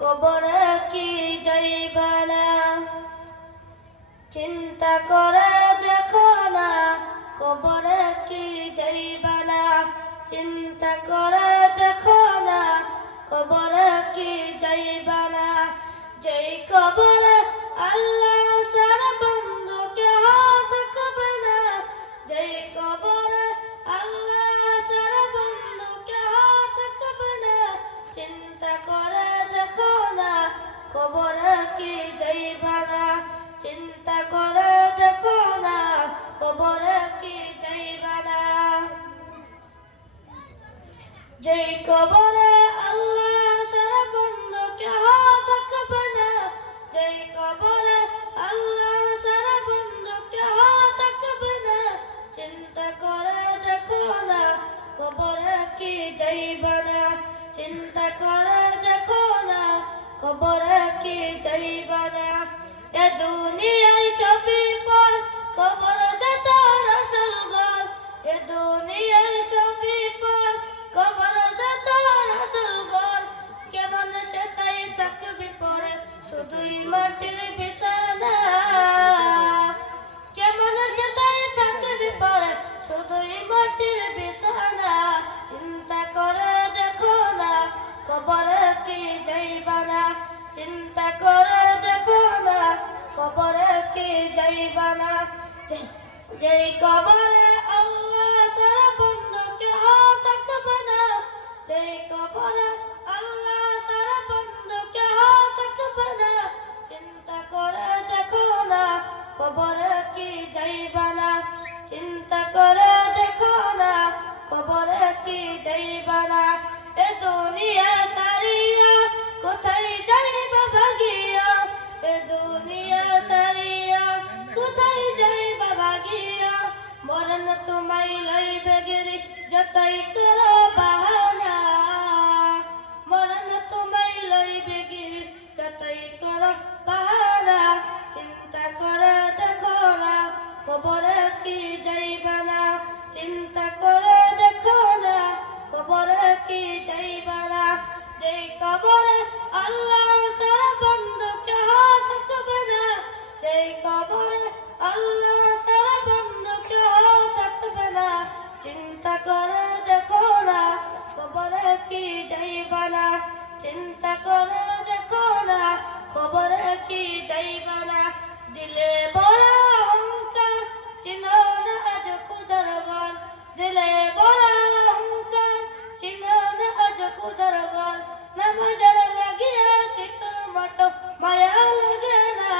কবরে কি যাইবা না, চিন্তা করে দেখো না। কবরে কি যাইবা না, চিন্তা করে দেখো না। কবরে কি যাইবা না, যেই কবরে আল্লাহ ছাড়া বন্ধু কেহ থাকবে না। যেই কবরে আল্লাহ ছাড়া বন্ধু কেহ থাকবে না। চিন্তা করে দেখো না, কবরে কি যাইবা না। চিন্তা করে দেখো না, কবরে কি যাইবা না। যেই কবরে আল্লাহ ছাড়া বন্ধু কেহ থাকবে না। যেই কবরে আল্লাহ ছাড়া বন্ধু কেহ থাকবে না। চিন্তা করে দেখো না, কবরে কি যাইবা না। চিন্তা করে দেখো না, কবরে কি যাইবা না। এ দুনিয়ায় সবই পর, কবর যে তোর আসল ঘর। এ দুনিয়ায় সবই পর, কবর যে তোর আসল ঘর। কেমন সে তাই থাকবি পরে, শুধুই মাটির বিছানা। কেমন সে তাই থাকবি পরে, শুধুই মাটির বিছানা। চিন্তা করে দেখো না, কবরে কি যাইবা না। চিন্তা করে দেখো না, কবরে কি যাইবা না। যেই কবরে আল্লাহ ছাড়া বন্ধু কেহ থাকবে না। যেই কবরে আল্লাহ ছাড়া বন্ধু কেহ থাকবে না। চিন্তা করে দেখো না, কবরে কি যাইবা না। চিন্তা করে দেখো না, কবরে কি যাইবা না। এ দুনিয়া সারিয়া কোথায় যাইবা ভাগিয়া। এ দুনিয়া সারিয়া কোথায় যাইবা ভাগিয়া। মরণ তোমায় লইবে গিরি যতই করো বাহানা। মরণ তোমায় লইবে গিরি যতই করো বাহানা। চিন্তা করে দেখো না, কবরে কি যাইবা না। চিন্তা করে দেখো না, কবরে কি যাইবা না। যেই কবরে আল্লাহ ছাড়া বন্ধু কেহ থাকবে না। যেই কবরে আল্লাহ ছাড়া বন্ধু কেহ থাকবে না। চিন্তা করে দেখো না, কবরে কি যাইবা না। চিন্তা করে দেখো না, কবরে কি যাইবা না। দিলে বড় অহংকার, চিনো না আজ খুদার ঘর। দিলে বড় অহংকার, চিনো না আজ খুদার ঘর। নামাজের লাগিয়া কি তোর মতো মায়া লাগে না।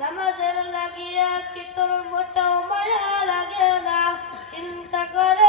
নামাজের লাগিয়া কি তোর মতো মায়া লাগে না। চিন্তা করে